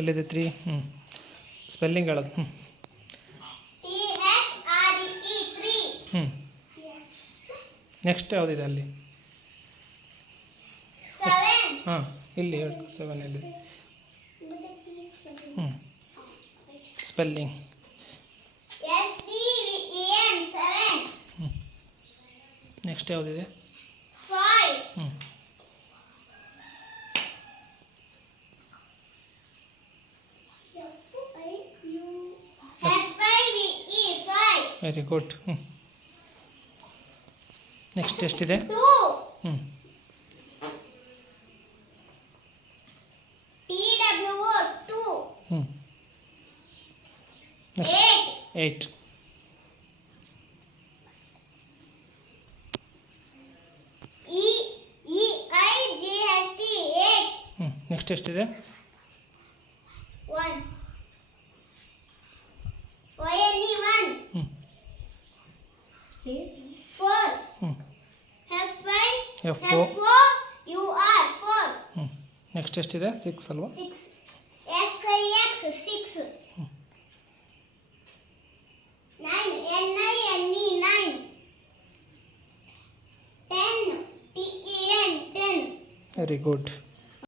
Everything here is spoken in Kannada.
ಎಲ್ಲಿದೆ 3? ಸ್ಪೆಲ್ಲಿಂಗ್ ಹೇಳೋದು. ನೆಕ್ಸ್ಟ್ ಯಾವುದಿದೆ ಅಲ್ಲಿ? ಹಾಂ, ಇಲ್ಲಿ 7 ಎಲ್ಲಿದೆ? ಸ್ಪೆಲ್ಲಿಂಗ್. ನೆಕ್ಸ್ಟ್ ಯಾವುದಿದೆ? Very good. ನೆಕ್ಸ್ಟ್ ಎಷ್ಟಿದೆ? Next 8. ನೆಕ್ಸ್ಟ್ ಎಷ್ಟಿದೆ? 1. F4. ನೆಕ್ಸ್ಟ್ ಎಷ್ಟಿದೆ? 6 ಅಲ್ವಾ? 6. 9. 10. Very good.